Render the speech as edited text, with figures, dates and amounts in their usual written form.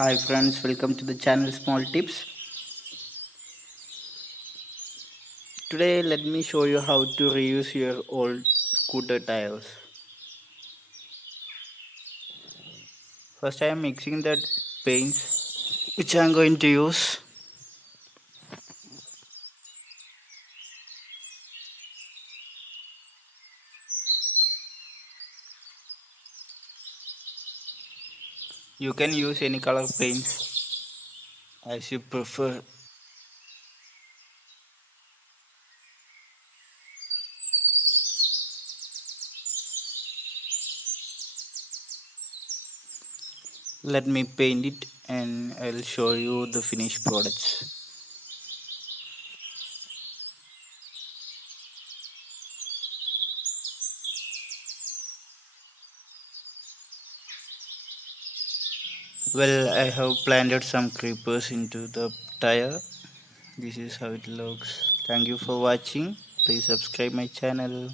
Hi friends, welcome to the channel Small Tips. Today let me show you how to reuse your old scooter tires. First I am mixing the paints which I am going to use. You can use any color paints as you prefer. Let me paint it and I'll show you the finished products. Well, I have planted some creepers into the tire. This is how it looks. Thank you for watching. Please subscribe my channel.